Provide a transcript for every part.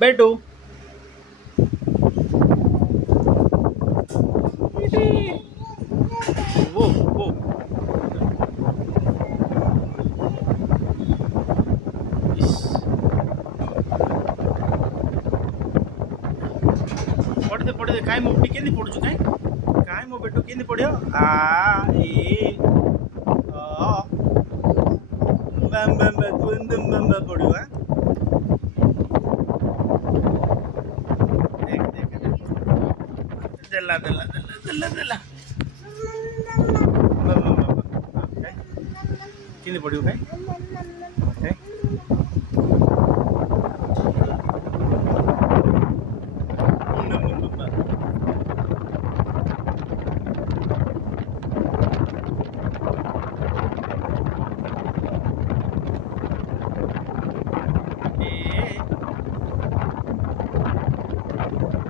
बेटू वो इस पढ़ते दे काई मोटी केंदी पड़छु काई मो बेटू केंदी पड़ियो आ ए अ बम बम बम तू बम बम बम पड़ियो हां देख देला बम बम बम काई केंदी पड़ियो काई ए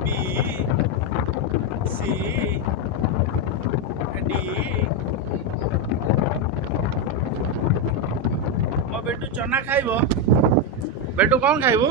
बी सी डी मो बेटू चना खाइबो बेटू कौन खाइबो